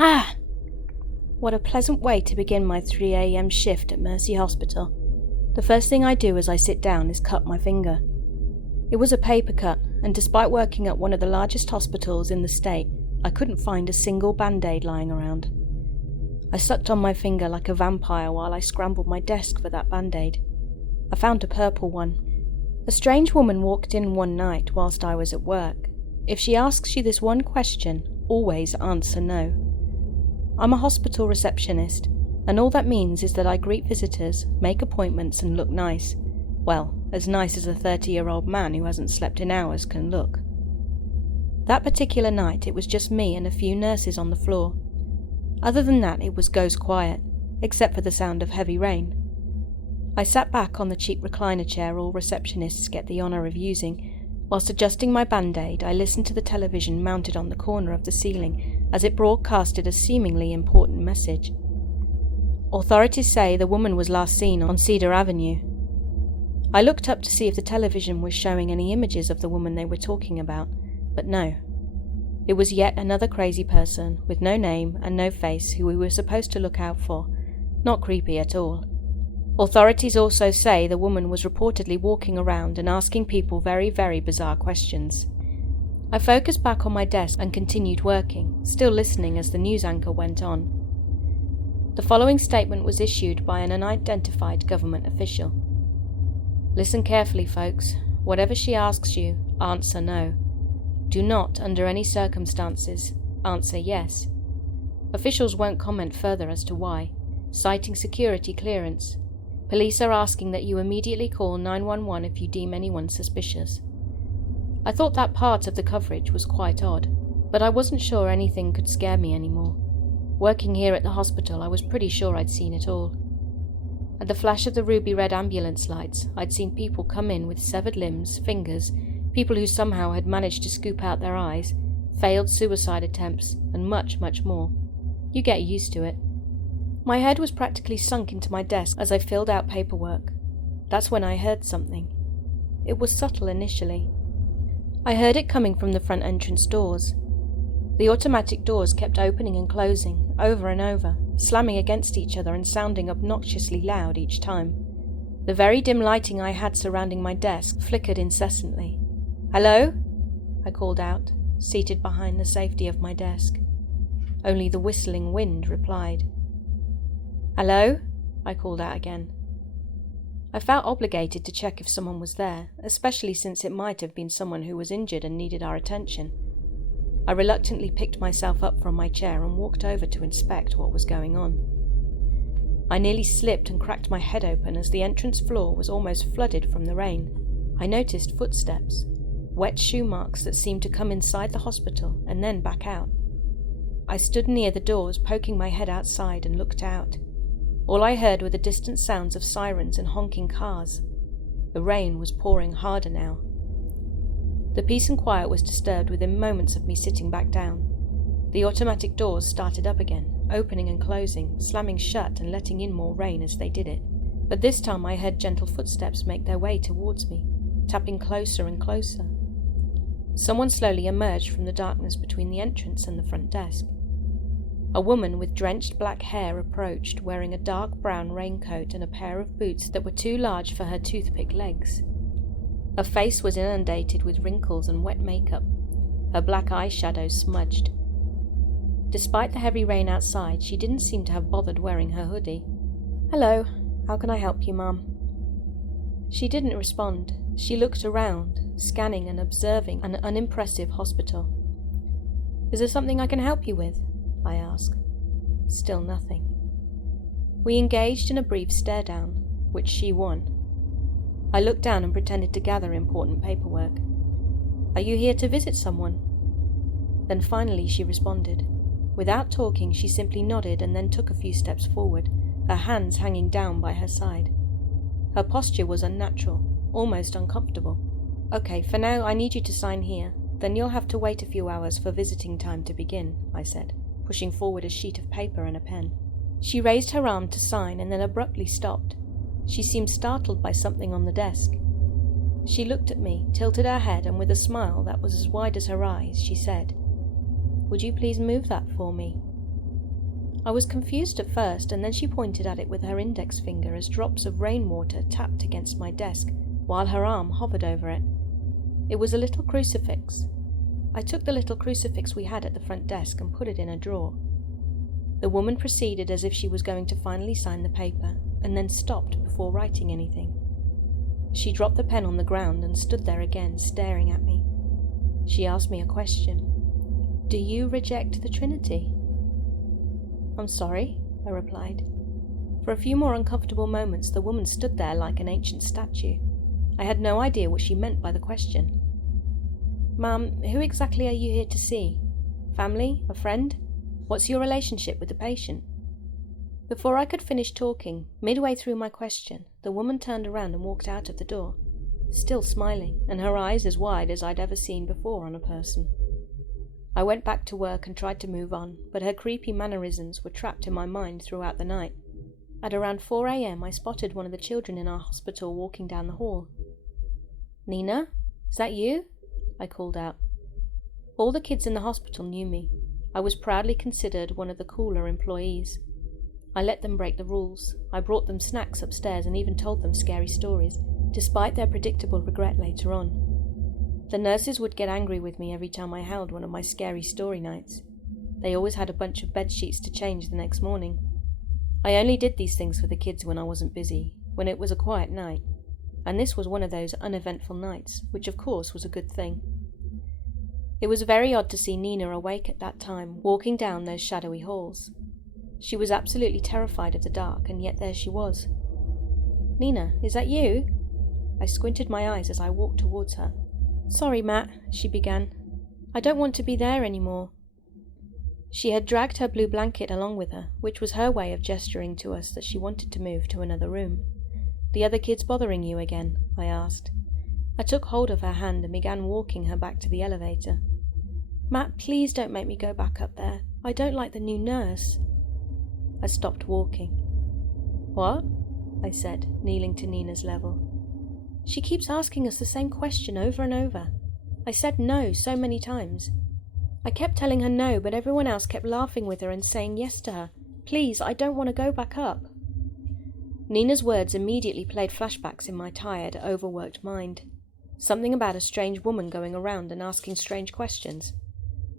Ah! What a pleasant way to begin my 3 a.m. shift at Mercy Hospital. The first thing I do as I sit down is cut my finger. It was a paper cut, and despite working at one of the largest hospitals in the state, I couldn't find a single band-aid lying around. I sucked on my finger like a vampire while I scrambled my desk for that band-aid. I found a purple one. A strange woman walked in one night whilst I was at work. If she asks you this one question, always answer no. I'm a hospital receptionist, and all that means is that I greet visitors, make appointments, and look nice. Well, as nice as a 30-year-old man who hasn't slept in hours can look. That particular night it was just me and a few nurses on the floor. Other than that it was ghost quiet, except for the sound of heavy rain. I sat back on the cheap recliner chair all receptionists get the honour of using. Whilst adjusting my band-aid, I listened to the television mounted on the corner of the ceiling as it broadcasted a seemingly important message. Authorities say the woman was last seen on Cedar Avenue. I looked up to see if the television was showing any images of the woman they were talking about, but no. It was yet another crazy person with no name and no face who we were supposed to look out for. Not creepy at all. Authorities also say the woman was reportedly walking around and asking people very, very bizarre questions. I focused back on my desk and continued working, still listening as the news anchor went on. The following statement was issued by an unidentified government official. Listen carefully, folks. Whatever she asks you, answer no. Do not, under any circumstances, answer yes. Officials won't comment further as to why, citing security clearance. Police are asking that you immediately call 911 if you deem anyone suspicious. I thought that part of the coverage was quite odd, but I wasn't sure anything could scare me anymore. Working here at the hospital, I was pretty sure I'd seen it all. At the flash of the ruby-red ambulance lights, I'd seen people come in with severed limbs, fingers, people who somehow had managed to scoop out their eyes, failed suicide attempts, and much, much more. You get used to it. My head was practically sunk into my desk as I filled out paperwork. That's when I heard something. It was subtle initially. I heard it coming from the front entrance doors. The automatic doors kept opening and closing, over and over, slamming against each other and sounding obnoxiously loud each time. The very dim lighting I had surrounding my desk flickered incessantly. "Hello?" I called out, seated behind the safety of my desk. Only the whistling wind replied. "Hello?" I called out again. I felt obligated to check if someone was there, especially since it might have been someone who was injured and needed our attention. I reluctantly picked myself up from my chair and walked over to inspect what was going on. I nearly slipped and cracked my head open as the entrance floor was almost flooded from the rain. I noticed footsteps, wet shoe marks that seemed to come inside the hospital and then back out. I stood near the doors, poking my head outside, and looked out. All I heard were the distant sounds of sirens and honking cars. The rain was pouring harder now. The peace and quiet was disturbed within moments of me sitting back down. The automatic doors started up again, opening and closing, slamming shut and letting in more rain as they did it. But this time I heard gentle footsteps make their way towards me, tapping closer and closer. Someone slowly emerged from the darkness between the entrance and the front desk. A woman with drenched black hair approached, wearing a dark brown raincoat and a pair of boots that were too large for her toothpick legs. Her face was inundated with wrinkles and wet makeup, her black eyeshadow smudged. Despite the heavy rain outside, she didn't seem to have bothered wearing her hoodie. "Hello, how can I help you, Mum?" She didn't respond. She looked around, scanning and observing an unimpressive hospital. "Is there something I can help you with?" I asked. Still nothing. We engaged in a brief stare-down, which she won. I looked down and pretended to gather important paperwork. "Are you here to visit someone?" Then finally she responded. Without talking, she simply nodded and then took a few steps forward, her hands hanging down by her side. Her posture was unnatural, almost uncomfortable. "Okay, for now I need you to sign here. Then you'll have to wait a few hours for visiting time to begin," I said, pushing forward a sheet of paper and a pen. She raised her arm to sign and then abruptly stopped. She seemed startled by something on the desk. She looked at me, tilted her head, and with a smile that was as wide as her eyes, she said, "Would you please move that for me?" I was confused at first, and then she pointed at it with her index finger as drops of rainwater tapped against my desk, while her arm hovered over it. It was a little crucifix. I took the little crucifix we had at the front desk and put it in a drawer. The woman proceeded as if she was going to finally sign the paper, and then stopped before writing anything. She dropped the pen on the ground and stood there again, staring at me. She asked me a question. "Do you reject the Trinity?" "I'm sorry," I replied. For a few more uncomfortable moments, the woman stood there like an ancient statue. I had no idea what she meant by the question. "Ma'am, who exactly are you here to see? Family? A friend? What's your relationship with the patient?" Before I could finish talking, midway through my question, the woman turned around and walked out of the door, still smiling, and her eyes as wide as I'd ever seen before on a person. I went back to work and tried to move on, but her creepy mannerisms were trapped in my mind throughout the night. At around 4 a.m. I spotted one of the children in our hospital walking down the hall. "Nina, is that you?" I called out. All the kids in the hospital knew me. I was proudly considered one of the cooler employees. I let them break the rules. I brought them snacks upstairs and even told them scary stories, despite their predictable regret later on. The nurses would get angry with me every time I held one of my scary story nights. They always had a bunch of bed sheets to change the next morning. I only did these things for the kids when I wasn't busy, when it was a quiet night, and this was one of those uneventful nights, which of course was a good thing. It was very odd to see Nina awake at that time, walking down those shadowy halls. She was absolutely terrified of the dark, and yet there she was. "Nina, is that you?" I squinted my eyes as I walked towards her. "Sorry, Matt," she began. "I don't want to be there anymore." She had dragged her blue blanket along with her, which was her way of gesturing to us that she wanted to move to another room. "The other kids bothering you again?" I asked. I took hold of her hand and began walking her back to the elevator. "Matt, please don't make me go back up there. I don't like the new nurse." I stopped walking. "What?" I said, kneeling to Nina's level. "She keeps asking us the same question over and over. I said no so many times. I kept telling her no, but everyone else kept laughing with her and saying yes to her. Please, I don't want to go back up." Nina's words immediately played flashbacks in my tired, overworked mind. Something about a strange woman going around and asking strange questions.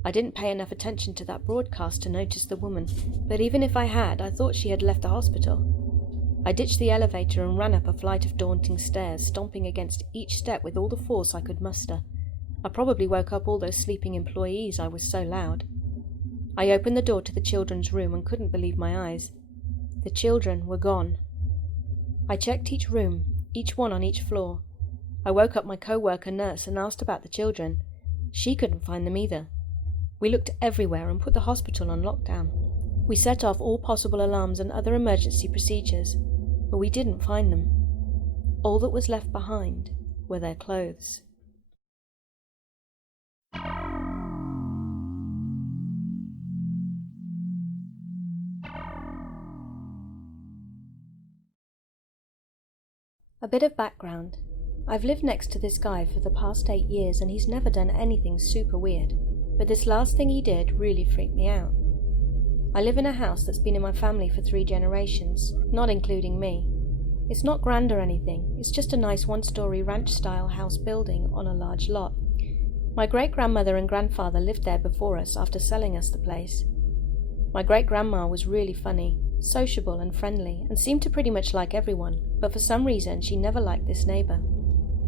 I didn't pay enough attention to that broadcast to notice the woman, but even if I had, I thought she had left the hospital. I ditched the elevator and ran up a flight of daunting stairs, stomping against each step with all the force I could muster. I probably woke up all those sleeping employees, I was so loud. I opened the door to the children's room and couldn't believe my eyes. The children were gone. I checked each room, each one on each floor. I woke up my co-worker nurse and asked about the children. She couldn't find them either. We looked everywhere and put the hospital on lockdown. We set off all possible alarms and other emergency procedures, but we didn't find them. All that was left behind were their clothes. A bit of background. I've lived next to this guy for the past 8 years and he's never done anything super weird, but this last thing he did really freaked me out. I live in a house that's been in my family for 3 generations, not including me. It's not grand or anything, it's just a nice 1-story ranch-style house building on a large lot. My great-grandmother and grandfather lived there before us after selling us the place. My great-grandma was really funny, sociable and friendly, and seemed to pretty much like everyone, but for some reason she never liked this neighbour.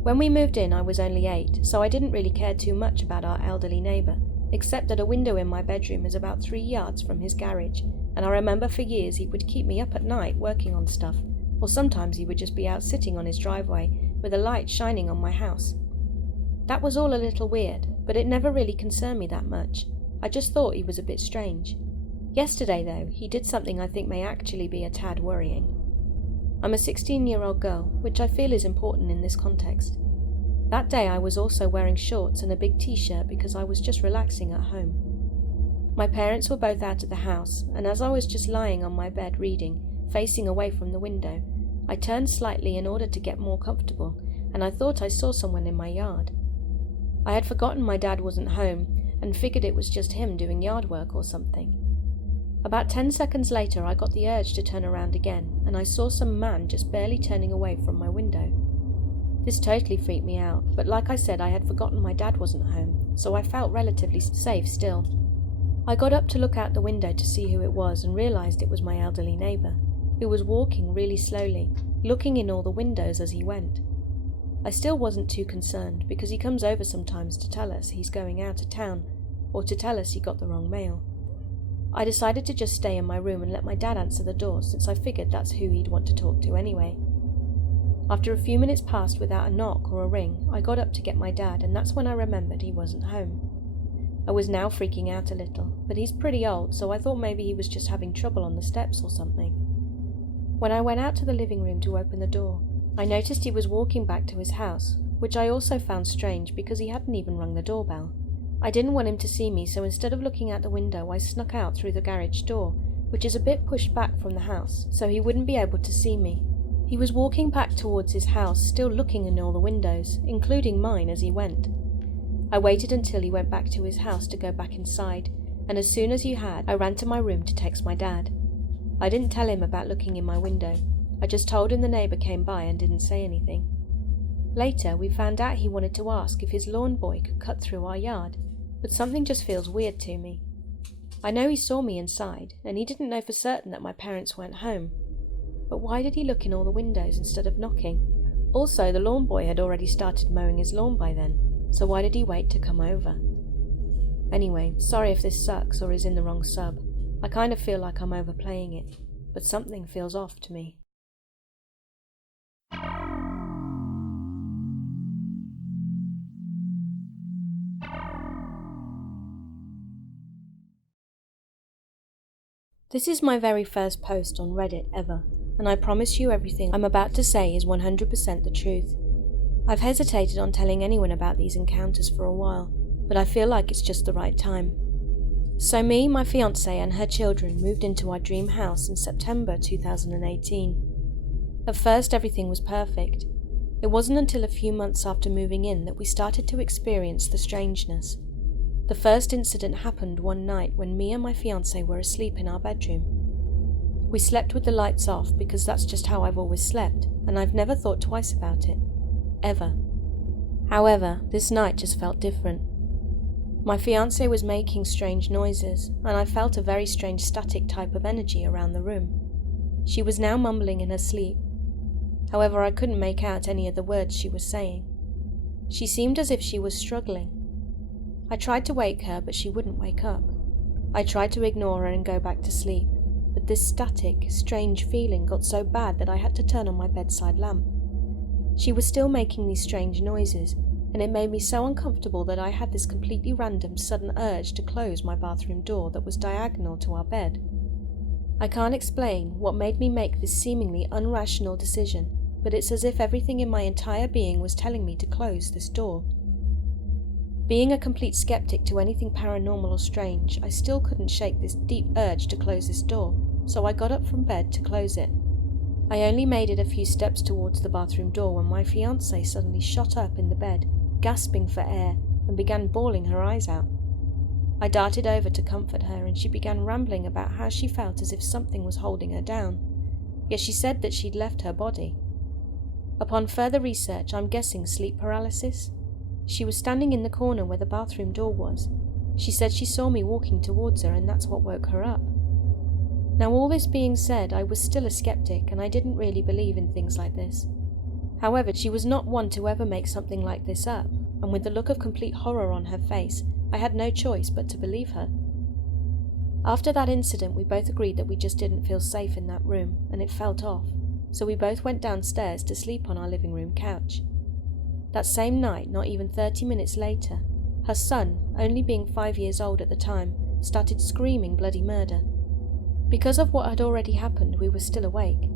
When we moved in I was only 8, so I didn't really care too much about our elderly neighbour, except that a window in my bedroom is about 3 yards from his garage, and I remember for years he would keep me up at night working on stuff, or sometimes he would just be out sitting on his driveway with a light shining on my house. That was all a little weird, but it never really concerned me that much. I just thought he was a bit strange. Yesterday, though, he did something I think may actually be a tad worrying. I'm a 16-year-old girl, which I feel is important in this context. That day I was also wearing shorts and a big t-shirt because I was just relaxing at home. My parents were both out of the house, and as I was just lying on my bed reading, facing away from the window, I turned slightly in order to get more comfortable, and I thought I saw someone in my yard. I had forgotten my dad wasn't home, and figured it was just him doing yard work or something. About 10 seconds later, I got the urge to turn around again, and I saw some man just barely turning away from my window. This totally freaked me out, but like I said, I had forgotten my dad wasn't home, so I felt relatively safe still. I got up to look out the window to see who it was and realised it was my elderly neighbour, who was walking really slowly, looking in all the windows as he went. I still wasn't too concerned, because he comes over sometimes to tell us he's going out of town, or to tell us he got the wrong mail. I decided to just stay in my room and let my dad answer the door, since I figured that's who he'd want to talk to anyway. After a few minutes passed without a knock or a ring, I got up to get my dad, and that's when I remembered he wasn't home. I was now freaking out a little, but he's pretty old, so I thought maybe he was just having trouble on the steps or something. When I went out to the living room to open the door, I noticed he was walking back to his house, which I also found strange because he hadn't even rung the doorbell. I didn't want him to see me, so instead of looking out the window, I snuck out through the garage door, which is a bit pushed back from the house, so he wouldn't be able to see me. He was walking back towards his house, still looking in all the windows, including mine, as he went. I waited until he went back to his house to go back inside, and as soon as he had, I ran to my room to text my dad. I didn't tell him about looking in my window. I just told him the neighbour came by and didn't say anything. Later, we found out he wanted to ask if his lawn boy could cut through our yard, but something just feels weird to me. I know he saw me inside, and he didn't know for certain that my parents weren't home. But why did he look in all the windows instead of knocking? Also, the lawn boy had already started mowing his lawn by then, so why did he wait to come over? Anyway, sorry if this sucks or is in the wrong sub. I kind of feel like I'm overplaying it, but something feels off to me. This is my very first post on Reddit ever, and I promise you everything I'm about to say is 100% the truth. I've hesitated on telling anyone about these encounters for a while, but I feel like it's just the right time. So me, my fiancé and her children moved into our dream house in September 2018. At first everything was perfect. It wasn't until a few months after moving in that we started to experience the strangeness. The first incident happened one night when me and my fiancé were asleep in our bedroom. We slept with the lights off because that's just how I've always slept, and I've never thought twice about it. Ever. However, this night just felt different. My fiancé was making strange noises, and I felt a very strange static type of energy around the room. She was now mumbling in her sleep. However, I couldn't make out any of the words she was saying. She seemed as if she was struggling. I tried to wake her, but she wouldn't wake up. I tried to ignore her and go back to sleep, but this static, strange feeling got so bad that I had to turn on my bedside lamp. She was still making these strange noises, and it made me so uncomfortable that I had this completely random, sudden urge to close my bathroom door that was diagonal to our bed. I can't explain what made me make this seemingly irrational decision, but it's as if everything in my entire being was telling me to close this door. Being a complete skeptic to anything paranormal or strange, I still couldn't shake this deep urge to close this door, so I got up from bed to close it. I only made it a few steps towards the bathroom door when my fiancée suddenly shot up in the bed, gasping for air, and began bawling her eyes out. I darted over to comfort her, and she began rambling about how she felt as if something was holding her down, yet she said that she'd left her body. Upon further research, I'm guessing sleep paralysis. She was standing in the corner where the bathroom door was. She said she saw me walking towards her, and that's what woke her up. Now, all this being said, I was still a skeptic, and I didn't really believe in things like this. However, she was not one to ever make something like this up, and with the look of complete horror on her face, I had no choice but to believe her. After that incident, we both agreed that we just didn't feel safe in that room, and it felt off, so we both went downstairs to sleep on our living room couch. That same night, not even 30 minutes later, her son, only being 5 years old at the time, started screaming bloody murder. Because of what had already happened, we were still awake.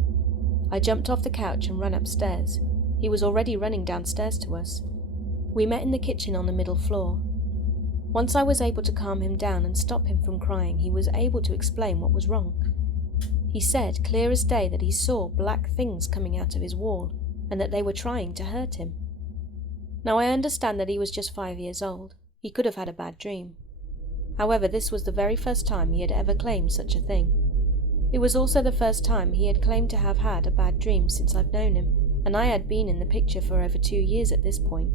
I jumped off the couch and ran upstairs. He was already running downstairs to us. We met in the kitchen on the middle floor. Once I was able to calm him down and stop him from crying, he was able to explain what was wrong. He said, clear as day, that he saw black things coming out of his wall, and that they were trying to hurt him. Now, I understand that he was just 5 years old. He could have had a bad dream. However, this was the very first time he had ever claimed such a thing. It was also the first time he had claimed to have had a bad dream since I've known him, and I had been in the picture for over 2 years at this point.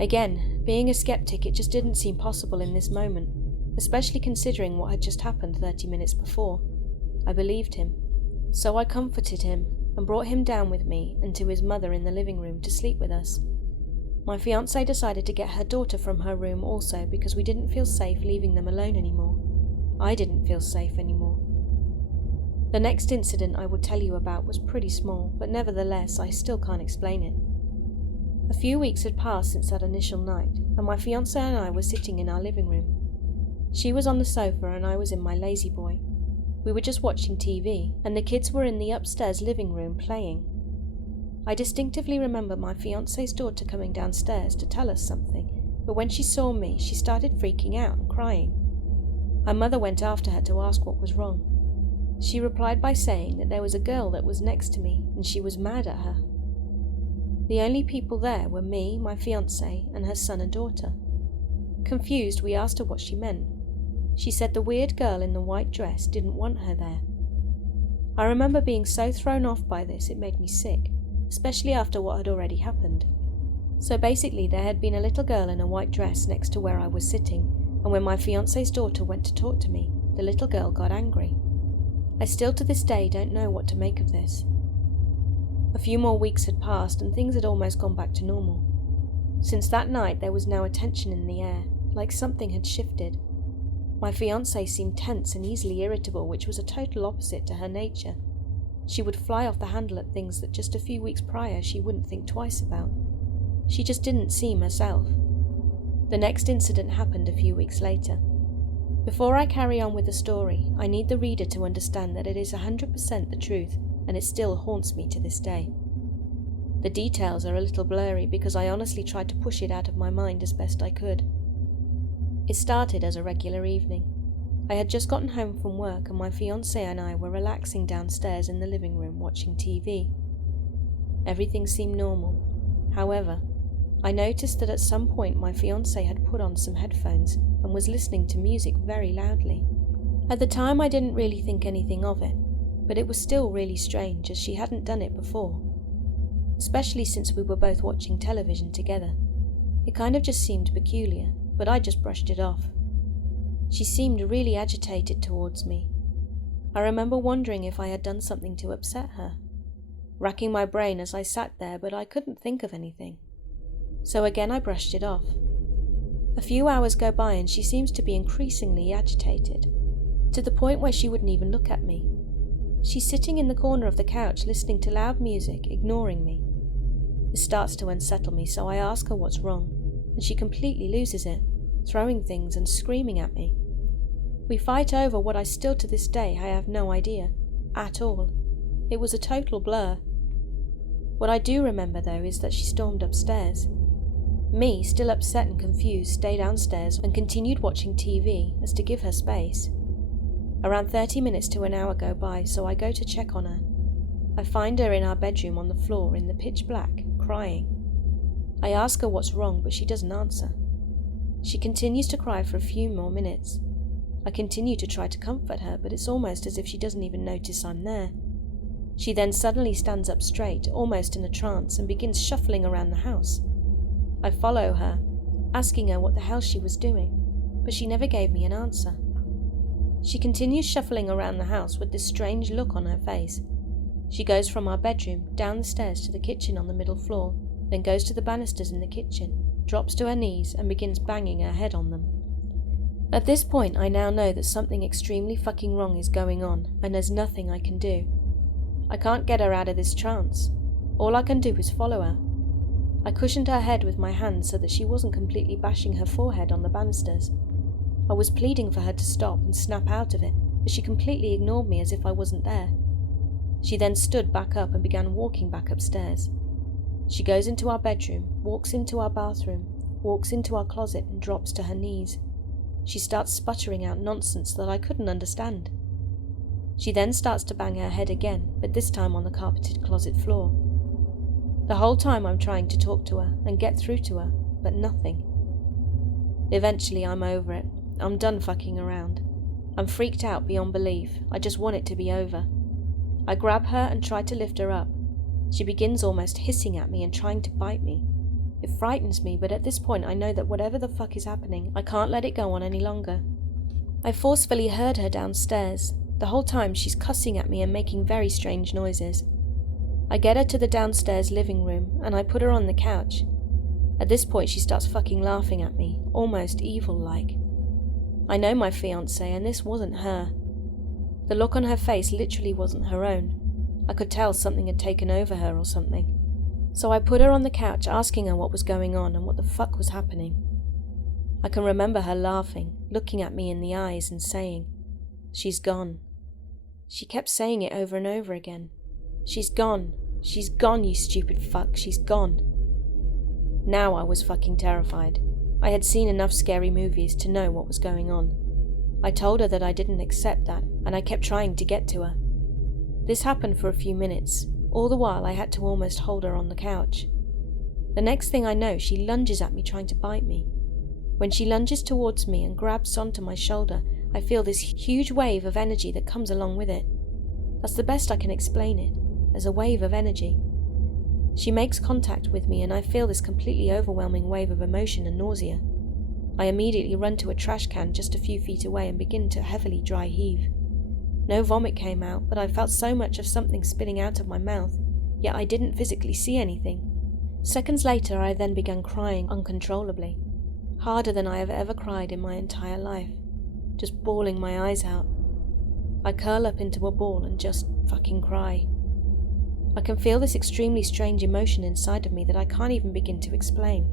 Again, being a skeptic, it just didn't seem possible in this moment, especially considering what had just happened 30 minutes before. I believed him. So I comforted him and brought him down with me and to his mother in the living room to sleep with us. My fiancée decided to get her daughter from her room also because we didn't feel safe leaving them alone anymore. I didn't feel safe anymore. The next incident I will tell you about was pretty small, but nevertheless I still can't explain it. A few weeks had passed since that initial night, and my fiancée and I were sitting in our living room. She was on the sofa and I was in my lazy boy. We were just watching TV, and the kids were in the upstairs living room playing. I distinctively remember my fiancé's daughter coming downstairs to tell us something, but when she saw me, she started freaking out and crying. Her mother went after her to ask what was wrong. She replied by saying that there was a girl that was next to me, and she was mad at her. The only people there were me, my fiancé, and her son and daughter. Confused, we asked her what she meant. She said the weird girl in the white dress didn't want her there. I remember being so thrown off by this it made me sick, especially after what had already happened. So basically there had been a little girl in a white dress next to where I was sitting, and when my fiancé's daughter went to talk to me, the little girl got angry. I still to this day don't know what to make of this. A few more weeks had passed and things had almost gone back to normal. Since that night there was now a tension in the air, like something had shifted. My fiancée seemed tense and easily irritable, which was a total opposite to her nature. She would fly off the handle at things that just a few weeks prior she wouldn't think twice about. She just didn't seem herself. The next incident happened a few weeks later. Before I carry on with the story, I need the reader to understand that it is 100% the truth, and it still haunts me to this day. The details are a little blurry because I honestly tried to push it out of my mind as best I could. It started as a regular evening. I had just gotten home from work and my fiancé and I were relaxing downstairs in the living room watching TV. Everything seemed normal. However, I noticed that at some point my fiancé had put on some headphones and was listening to music very loudly. At the time I didn't really think anything of it, but it was still really strange as she hadn't done it before. Especially since we were both watching television together. It kind of just seemed peculiar, but I just brushed it off. She seemed really agitated towards me. I remember wondering if I had done something to upset her, racking my brain as I sat there, but I couldn't think of anything. So again I brushed it off. A few hours go by and she seems to be increasingly agitated, to the point where she wouldn't even look at me. She's sitting in the corner of the couch listening to loud music, ignoring me. This starts to unsettle me, so I ask her what's wrong, and she completely loses it, throwing things and screaming at me. We fight over what I still to this day I have no idea, at all. It was a total blur. What I do remember though is that she stormed upstairs. Me, still upset and confused, stayed downstairs and continued watching TV as to give her space. Around 30 minutes to an hour go by, so I go to check on her. I find her in our bedroom on the floor in the pitch black, crying. I ask her what's wrong, but she doesn't answer. She continues to cry for a few more minutes. I continue to try to comfort her, but it's almost as if she doesn't even notice I'm there. She then suddenly stands up straight, almost in a trance, and begins shuffling around the house. I follow her, asking her what the hell she was doing, but she never gave me an answer. She continues shuffling around the house with this strange look on her face. She goes from our bedroom, down the stairs to the kitchen on the middle floor, then goes to the banisters in the kitchen, drops to her knees and begins banging her head on them. At this point I now know that something extremely fucking wrong is going on, and there's nothing I can do. I can't get her out of this trance. All I can do is follow her. I cushioned her head with my hand so that she wasn't completely bashing her forehead on the banisters. I was pleading for her to stop and snap out of it, but she completely ignored me as if I wasn't there. She then stood back up and began walking back upstairs. She goes into our bedroom, walks into our bathroom, walks into our closet and drops to her knees. She starts sputtering out nonsense that I couldn't understand. She then starts to bang her head again, but this time on the carpeted closet floor. The whole time I'm trying to talk to her and get through to her, but nothing. Eventually I'm over it. I'm done fucking around. I'm freaked out beyond belief. I just want it to be over. I grab her and try to lift her up. She begins almost hissing at me and trying to bite me. It frightens me, but at this point I know that whatever the fuck is happening, I can't let it go on any longer. I forcefully herd her downstairs. The whole time she's cussing at me and making very strange noises. I get her to the downstairs living room and I put her on the couch. At this point she starts fucking laughing at me, almost evil-like. I know my fiancé and this wasn't her. The look on her face literally wasn't her own. I could tell something had taken over her or something. So I put her on the couch asking her what was going on and what the fuck was happening. I can remember her laughing, looking at me in the eyes and saying, "She's gone." She kept saying it over and over again. "She's gone. She's gone, you stupid fuck. She's gone." Now I was fucking terrified. I had seen enough scary movies to know what was going on. I told her that I didn't accept that, and I kept trying to get to her. This happened for a few minutes. All the while I had to almost hold her on the couch. The next thing I know, she lunges at me trying to bite me. When she lunges towards me and grabs onto my shoulder, I feel this huge wave of energy that comes along with it. That's the best I can explain it, as a wave of energy. She makes contact with me and I feel this completely overwhelming wave of emotion and nausea. I immediately run to a trash can just a few feet away and begin to heavily dry heave. No vomit came out, but I felt so much of something spitting out of my mouth, yet I didn't physically see anything. Seconds later, I then began crying uncontrollably, harder than I have ever cried in my entire life, just bawling my eyes out. I curl up into a ball and just fucking cry. I can feel this extremely strange emotion inside of me that I can't even begin to explain.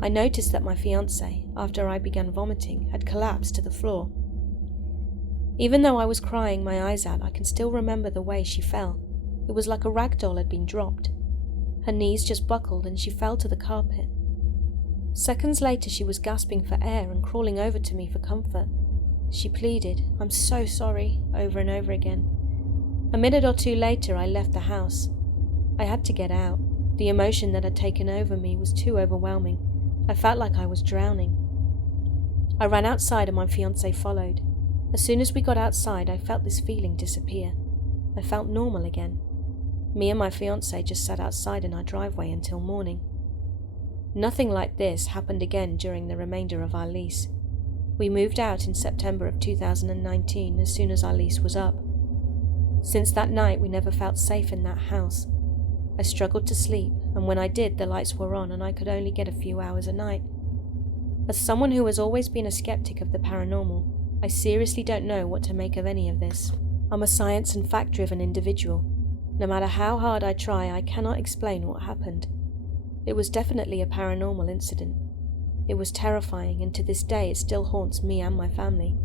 I noticed that my fiancé, after I began vomiting, had collapsed to the floor. Even though I was crying my eyes out, I can still remember the way she fell. It was like a rag doll had been dropped. Her knees just buckled and she fell to the carpet. Seconds later she was gasping for air and crawling over to me for comfort. She pleaded, "I'm so sorry," over and over again. A minute or two later I left the house. I had to get out. The emotion that had taken over me was too overwhelming. I felt like I was drowning. I ran outside and my fiancé followed. As soon as we got outside, I felt this feeling disappear. I felt normal again. Me and my fiancé just sat outside in our driveway until morning. Nothing like this happened again during the remainder of our lease. We moved out in September of 2019 as soon as our lease was up. Since that night, we never felt safe in that house. I struggled to sleep, and when I did, the lights were on and I could only get a few hours a night. As someone who has always been a skeptic of the paranormal, I seriously don't know what to make of any of this. I'm a science and fact-driven individual. No matter how hard I try, I cannot explain what happened. It was definitely a paranormal incident. It was terrifying, and to this day it still haunts me and my family.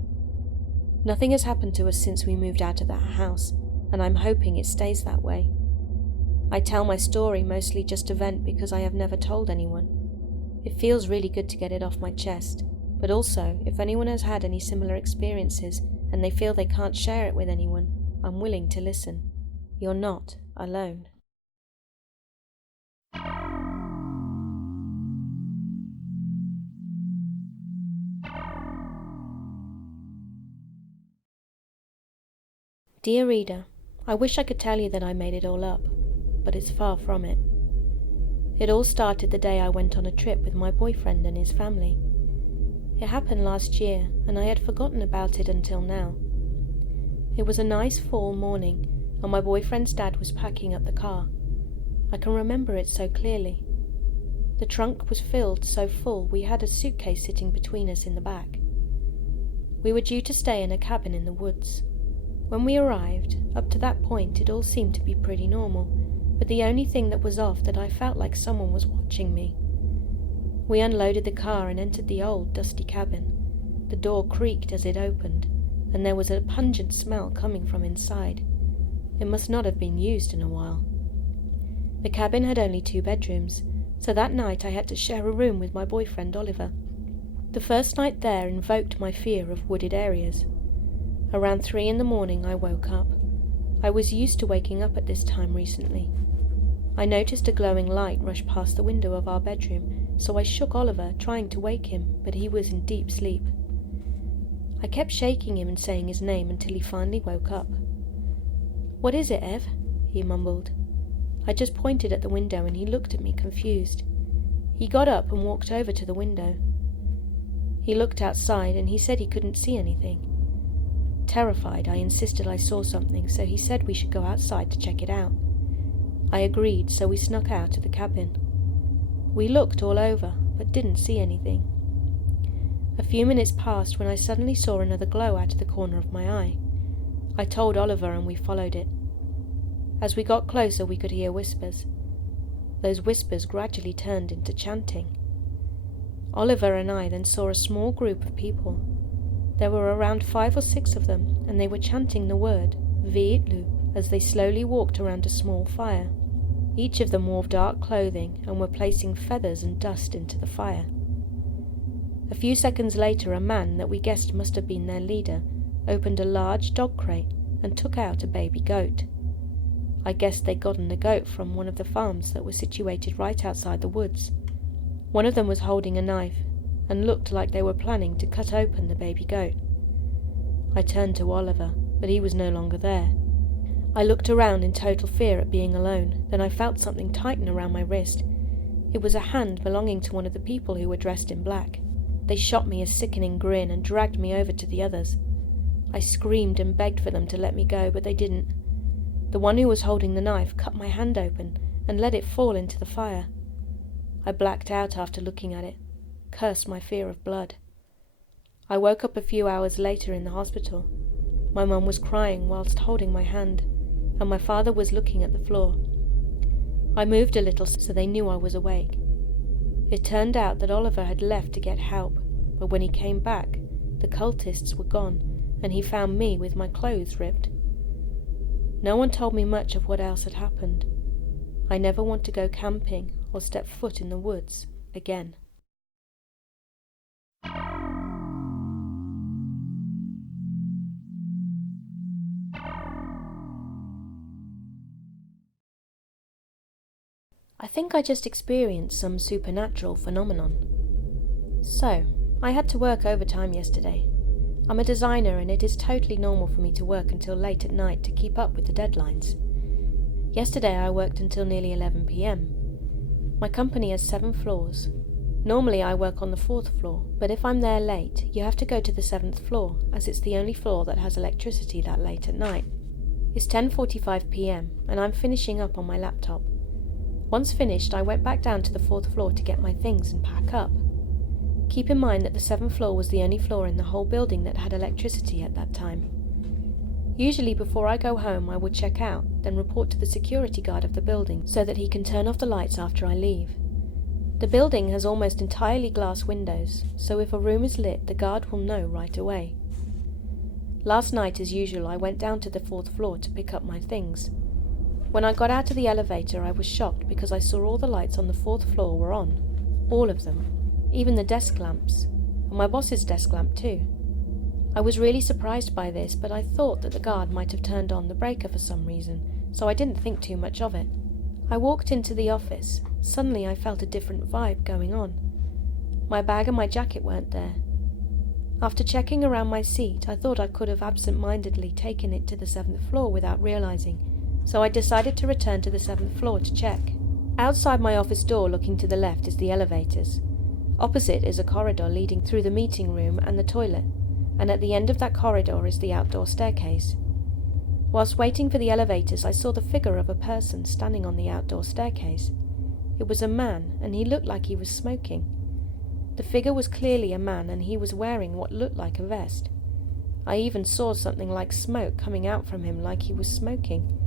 Nothing has happened to us since we moved out of that house, and I'm hoping it stays that way. I tell my story mostly just to vent because I have never told anyone. It feels really good to get it off my chest. But also, if anyone has had any similar experiences and they feel they can't share it with anyone, I'm willing to listen. You're not alone. Dear reader, I wish I could tell you that I made it all up, but it's far from it. It all started the day I went on a trip with my boyfriend and his family. It happened last year, and I had forgotten about it until now. It was a nice fall morning, and my boyfriend's dad was packing up the car. I can remember it so clearly. The trunk was filled so full we had a suitcase sitting between us in the back. We were due to stay in a cabin in the woods. When we arrived, up to that point it all seemed to be pretty normal, but the only thing that was off that I felt like someone was watching me. We unloaded the car and entered the old, dusty cabin. The door creaked as it opened, and there was a pungent smell coming from inside. It must not have been used in a while. The cabin had only 2 bedrooms, so that night I had to share a room with my boyfriend Oliver. The first night there invoked my fear of wooded areas. Around 3 in the morning I woke up. I was used to waking up at this time recently. I noticed a glowing light rush past the window of our bedroom, so I shook Oliver, trying to wake him, but he was in deep sleep. I kept shaking him and saying his name until he finally woke up. "What is it, Ev?" he mumbled. I just pointed at the window and he looked at me confused. He got up and walked over to the window. He looked outside and he said he couldn't see anything. Terrified, I insisted I saw something, so he said we should go outside to check it out. I agreed, so we snuck out of the cabin. We looked all over, but didn't see anything. A few minutes passed when I suddenly saw another glow out of the corner of my eye. I told Oliver and we followed it. As we got closer, we could hear whispers. Those whispers gradually turned into chanting. Oliver and I then saw a small group of people. There were around 5 or 6 of them, and they were chanting the word Veitlu as they slowly walked around a small fire. Each of them wore dark clothing and were placing feathers and dust into the fire. A few seconds later, a man that we guessed must have been their leader opened a large dog crate and took out a baby goat. I guessed they'd gotten the goat from one of the farms that were situated right outside the woods. One of them was holding a knife and looked like they were planning to cut open the baby goat. I turned to Oliver, but he was no longer there. I looked around in total fear at being alone, then I felt something tighten around my wrist. It was a hand belonging to one of the people who were dressed in black. They shot me a sickening grin and dragged me over to the others. I screamed and begged for them to let me go, but they didn't. The one who was holding the knife cut my hand open and let it fall into the fire. I blacked out after looking at it, cursed my fear of blood. I woke up a few hours later in the hospital. My mum was crying whilst holding my hand, and my father was looking at the floor. I moved a little so they knew I was awake. It turned out that Oliver had left to get help, but when he came back, the cultists were gone, and he found me with my clothes ripped. No one told me much of what else had happened. I never want to go camping or step foot in the woods again. I think I just experienced some supernatural phenomenon. So, I had to work overtime yesterday. I'm a designer and it is totally normal for me to work until late at night to keep up with the deadlines. Yesterday I worked until nearly 11 p.m. My company has 7 floors. Normally I work on the 4th floor, but if I'm there late, you have to go to the 7th floor, as it's the only floor that has electricity that late at night. It's 10:45 p.m. and I'm finishing up on my laptop. Once finished, I went back down to the 4th floor to get my things and pack up. Keep in mind that the 7th floor was the only floor in the whole building that had electricity at that time. Usually before I go home I would check out, then report to the security guard of the building so that he can turn off the lights after I leave. The building has almost entirely glass windows, so if a room is lit the guard will know right away. Last night, as usual, I went down to the 4th floor to pick up my things. When I got out of the elevator I was shocked because I saw all the lights on the 4th floor were on. All of them. Even the desk lamps, and my boss's desk lamp too. I was really surprised by this, but I thought that the guard might have turned on the breaker for some reason, so I didn't think too much of it. I walked into the office. Suddenly I felt a different vibe going on. My bag and my jacket weren't there. After checking around my seat, I thought I could have absent-mindedly taken it to the 7th floor without realizing, so I decided to return to the 7th floor to check. Outside my office door looking to the left is the elevators. Opposite is a corridor leading through the meeting room and the toilet, and at the end of that corridor is the outdoor staircase. Whilst waiting for the elevators, I saw the figure of a person standing on the outdoor staircase. It was a man, and he looked like he was smoking. The figure was clearly a man, and he was wearing what looked like a vest. I even saw something like smoke coming out from him like he was smoking.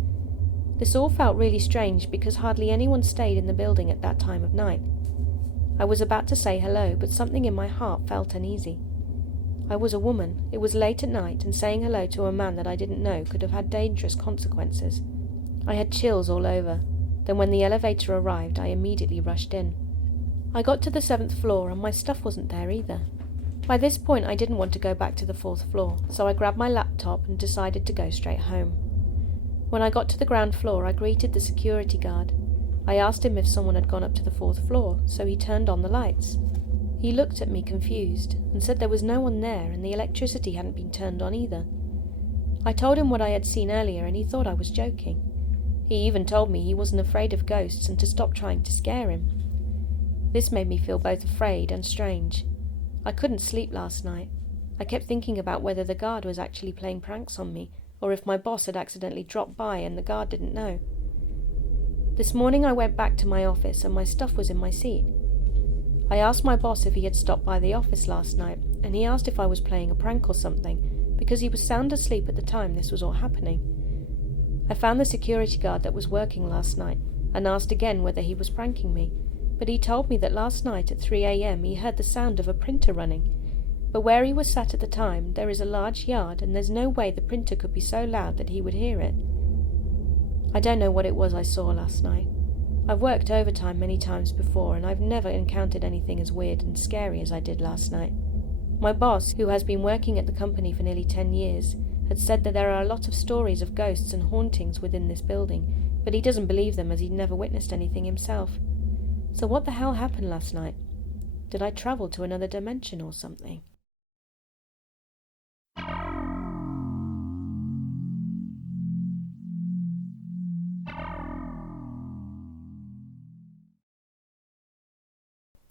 This all felt really strange because hardly anyone stayed in the building at that time of night. I was about to say hello, but something in my heart felt uneasy. I was a woman, it was late at night, and saying hello to a man that I didn't know could have had dangerous consequences. I had chills all over. Then when the elevator arrived, I immediately rushed in. I got to the 7th floor and my stuff wasn't there either. By this point I didn't want to go back to the 4th floor, so I grabbed my laptop and decided to go straight home. When I got to the ground floor, I greeted the security guard. I asked him if someone had gone up to the 4th floor, so he turned on the lights. He looked at me confused and said there was no one there and the electricity hadn't been turned on either. I told him what I had seen earlier and he thought I was joking. He even told me he wasn't afraid of ghosts and to stop trying to scare him. This made me feel both afraid and strange. I couldn't sleep last night. I kept thinking about whether the guard was actually playing pranks on me, or if my boss had accidentally dropped by and the guard didn't know. This morning I went back to my office and my stuff was in my seat. I asked my boss if he had stopped by the office last night, and he asked if I was playing a prank or something, because he was sound asleep at the time this was all happening. I found the security guard that was working last night, and asked again whether he was pranking me, but he told me that last night at 3 a.m. he heard the sound of a printer running. But where he was sat at the time, there is a large yard, and there's no way the printer could be so loud that he would hear it. I don't know what it was I saw last night. I've worked overtime many times before, and I've never encountered anything as weird and scary as I did last night. My boss, who has been working at the company for nearly 10 years, had said that there are a lot of stories of ghosts and hauntings within this building, but he doesn't believe them as he'd never witnessed anything himself. So what the hell happened last night? Did I travel to another dimension or something?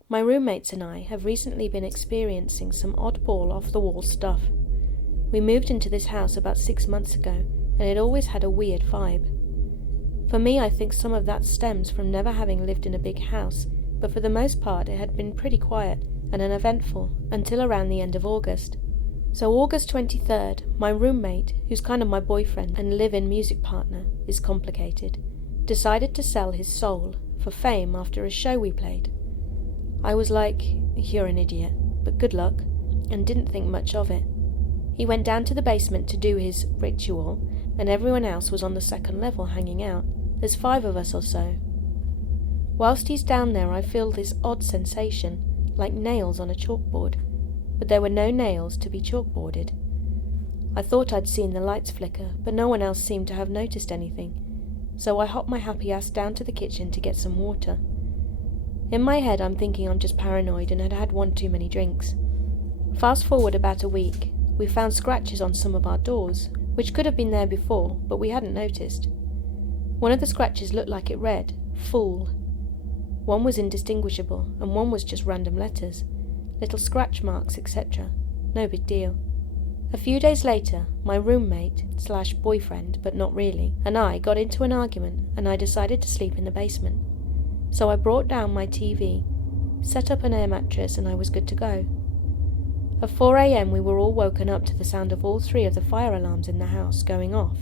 My roommates and I have recently been experiencing some oddball off-the-wall stuff. We moved into this house about 6 months ago, and it always had a weird vibe. For me, I think some of that stems from never having lived in a big house, but for the most part it had been pretty quiet and uneventful until around the end of August. So August 23rd, my roommate, who's kind of my boyfriend and live-in music partner, is complicated, decided to sell his soul for fame after a show we played. I was like, you're an idiot, but good luck, and didn't think much of it. He went down to the basement to do his ritual, and everyone else was on the second level hanging out. There's 5 of us or so. Whilst he's down there, I feel this odd sensation, like nails on a chalkboard, but there were no nails to be chalkboarded. I thought I'd seen the lights flicker, but no one else seemed to have noticed anything, so I hopped my happy ass down to the kitchen to get some water. In my head, I'm thinking I'm just paranoid and had had one too many drinks. Fast forward about a week, we found scratches on some of our doors, which could have been there before, but we hadn't noticed. One of the scratches looked like it read, "Fool." One was indistinguishable, and one was just random letters, little scratch marks, etc. No big deal. A few days later, my roommate/boyfriend, but not really, and I got into an argument, and I decided to sleep in the basement. So I brought down my TV, set up an air mattress, and I was good to go. At 4 a.m. we were all woken up to the sound of all 3 of the fire alarms in the house going off.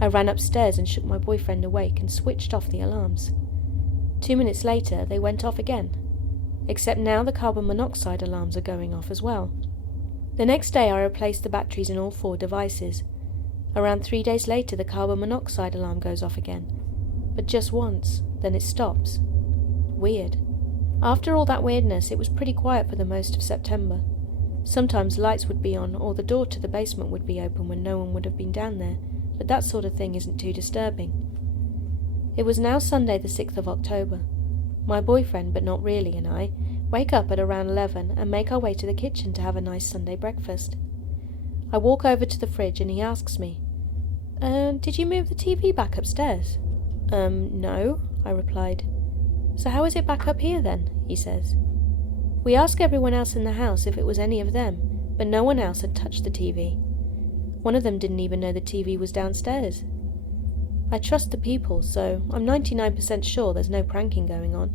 I ran upstairs and shook my boyfriend awake and switched off the alarms. 2 minutes later they went off again, except now the carbon monoxide alarms are going off as well. The next day I replaced the batteries in all 4 devices. Around 3 days later the carbon monoxide alarm goes off again, but just once, then it stops. Weird. After all that weirdness, it was pretty quiet for the most of September. Sometimes lights would be on, or the door to the basement would be open when no one would have been down there, but that sort of thing isn't too disturbing. It was now Sunday the 6th of October. My boyfriend, but not really, and I wake up at around 11 and make our way to the kitchen to have a nice Sunday breakfast. I walk over to the fridge and he asks me, did you move the TV back upstairs? No, I replied. So how is it back up here then? He says. We asked everyone else in the house if it was any of them, but no one else had touched the TV. One of them didn't even know the TV was downstairs. I trust the people, so I'm 99% sure there's no pranking going on.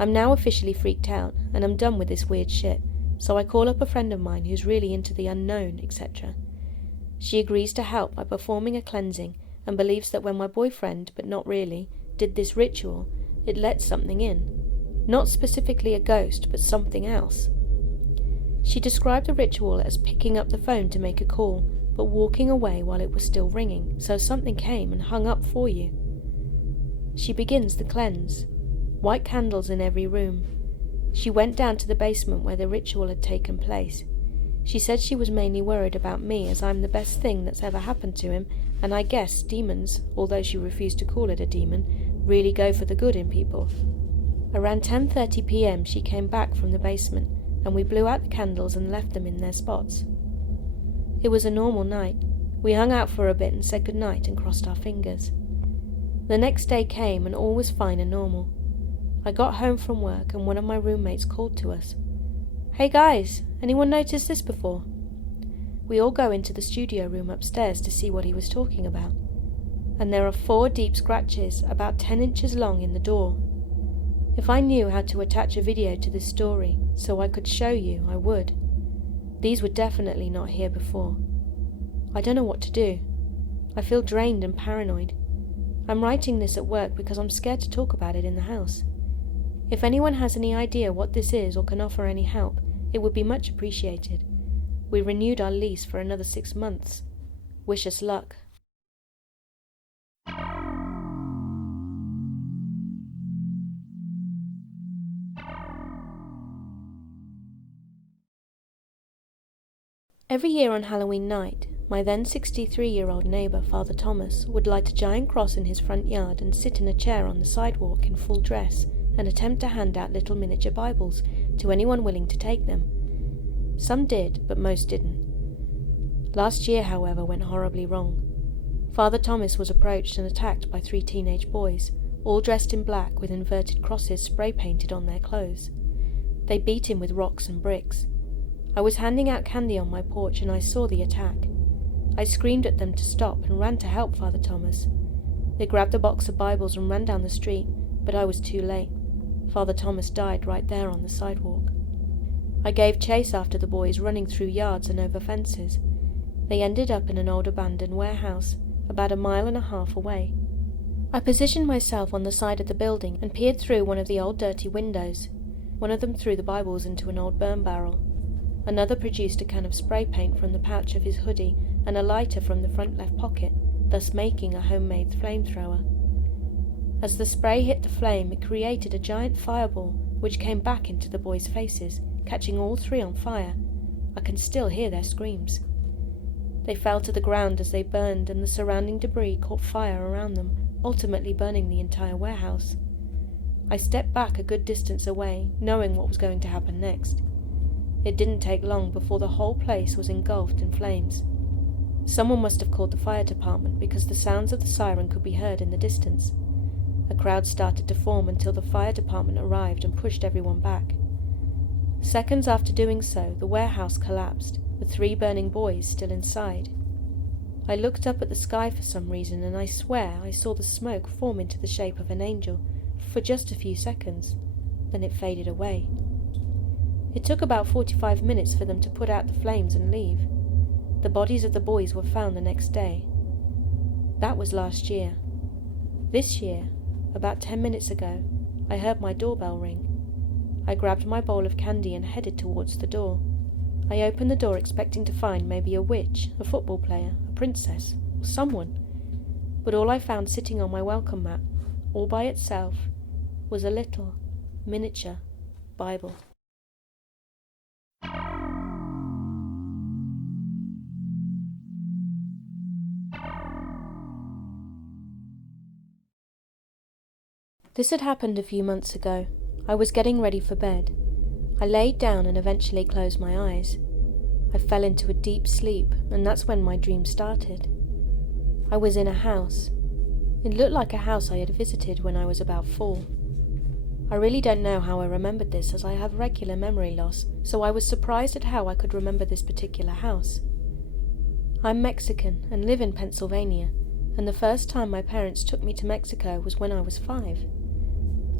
I'm now officially freaked out, and I'm done with this weird shit, so I call up a friend of mine who's really into the unknown, etc. She agrees to help by performing a cleansing, and believes that when my boyfriend, but not really, did this ritual, it let something in. Not specifically a ghost, but something else. She described the ritual as picking up the phone to make a call, but walking away while it was still ringing, so something came and hung up for you. She begins the cleanse. White candles in every room. She went down to the basement where the ritual had taken place. She said she was mainly worried about me, as I'm the best thing that's ever happened to him, and I guess demons, although she refused to call it a demon, really go for the good in people. Around 10:30 p.m. she came back from the basement and we blew out the candles and left them in their spots. It was a normal night. We hung out for a bit and said goodnight and crossed our fingers. The next day came and all was fine and normal. I got home from work and one of my roommates called to us. "Hey guys, anyone noticed this before?" We all go into the studio room upstairs to see what he was talking about. And there are 4 deep scratches about 10 inches long in the door. If I knew how to attach a video to this story so I could show you, I would. These were definitely not here before. I don't know what to do. I feel drained and paranoid. I'm writing this at work because I'm scared to talk about it in the house. If anyone has any idea what this is or can offer any help, it would be much appreciated. We renewed our lease for another 6 months. Wish us luck. Every year on Halloween night, my then 63-year-old neighbour, Father Thomas, would light a giant cross in his front yard and sit in a chair on the sidewalk in full dress and attempt to hand out little miniature Bibles to anyone willing to take them. Some did, but most didn't. Last year, however, went horribly wrong. Father Thomas was approached and attacked by 3 teenage boys, all dressed in black with inverted crosses spray-painted on their clothes. They beat him with rocks and bricks. I was handing out candy on my porch and I saw the attack. I screamed at them to stop and ran to help Father Thomas. They grabbed a box of Bibles and ran down the street, but I was too late. Father Thomas died right there on the sidewalk. I gave chase after the boys, running through yards and over fences. They ended up in an old abandoned warehouse, about 1.5 miles away. I positioned myself on the side of the building and peered through one of the old dirty windows. One of them threw the Bibles into an old burn barrel. Another produced a can of spray paint from the pouch of his hoodie and a lighter from the front left pocket, thus making a homemade flamethrower. As the spray hit the flame, it created a giant fireball, which came back into the boys' faces, catching all 3 on fire. I can still hear their screams. They fell to the ground as they burned, and the surrounding debris caught fire around them, ultimately burning the entire warehouse. I stepped back a good distance away, knowing what was going to happen next. It didn't take long before the whole place was engulfed in flames. Someone must have called the fire department because the sounds of the siren could be heard in the distance. A crowd started to form until the fire department arrived and pushed everyone back. Seconds after doing so, the warehouse collapsed, with 3 burning boys still inside. I looked up at the sky for some reason, and I swear I saw the smoke form into the shape of an angel for just a few seconds. Then it faded away. It took about 45 minutes for them to put out the flames and leave. The bodies of the boys were found the next day. That was last year. This year, about 10 minutes ago, I heard my doorbell ring. I grabbed my bowl of candy and headed towards the door. I opened the door expecting to find maybe a witch, a football player, a princess, or someone. But all I found sitting on my welcome mat, all by itself, was a little, miniature Bible. This had happened a few months ago. I was getting ready for bed. I laid down and eventually closed my eyes. I fell into a deep sleep, and that's when my dream started. I was in a house. It looked like a house I had visited when I was about 4. I really don't know how I remembered this, as I have regular memory loss, so I was surprised at how I could remember this particular house. I'm Mexican and live in Pennsylvania, and the first time my parents took me to Mexico was when I was 5.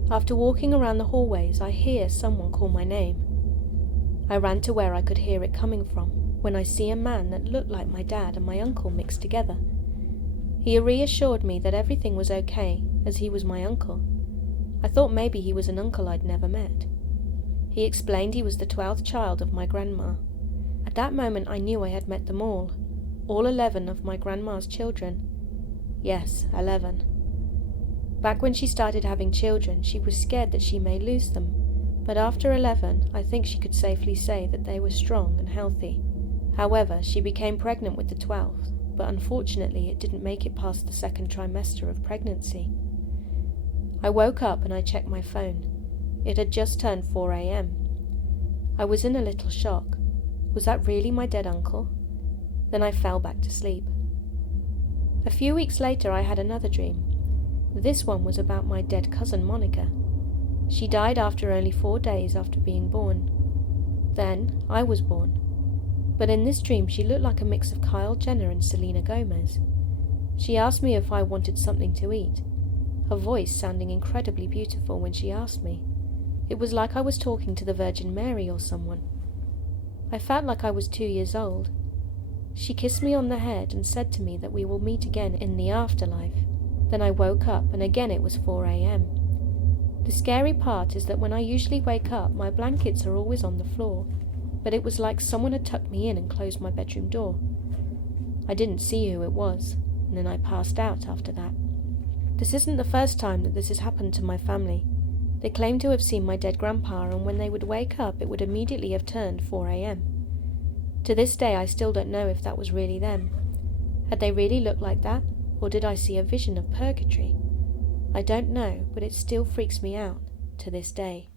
After walking around the hallways, I hear someone call my name. I ran to where I could hear it coming from, when I see a man that looked like my dad and my uncle mixed together. He reassured me that everything was okay, as he was my uncle. I thought maybe he was an uncle I'd never met. He explained he was the 12th child of my grandma. At that moment I knew I had met them all 11 of my grandma's children. Yes, 11. Back when she started having children, she was scared that she may lose them, but after 11, I think she could safely say that they were strong and healthy. However, she became pregnant with the 12th, but unfortunately it didn't make it past the 2nd trimester of pregnancy. I woke up and I checked my phone. It had just turned 4 a.m. I was in a little shock. Was that really my dead uncle? Then I fell back to sleep. A few weeks later I had another dream. This one was about my dead cousin Monica. She died after only 4 days after being born. Then I was born. But in this dream she looked like a mix of Kyle Jenner and Selena Gomez. She asked me if I wanted something to eat, her voice sounding incredibly beautiful when she asked me. It was like I was talking to the Virgin Mary or someone. I felt like I was 2 years old. She kissed me on the head and said to me that we will meet again in the afterlife. Then I woke up and again it was 4 a.m. The scary part is that when I usually wake up, my blankets are always on the floor, but it was like someone had tucked me in and closed my bedroom door. I didn't see who it was, and then I passed out after that. This isn't the first time that this has happened to my family. They claim to have seen my dead grandpa, and when they would wake up, it would immediately have turned 4 a.m. To this day, I still don't know if that was really them. Had they really looked like that, or did I see a vision of purgatory? I don't know, but it still freaks me out to this day.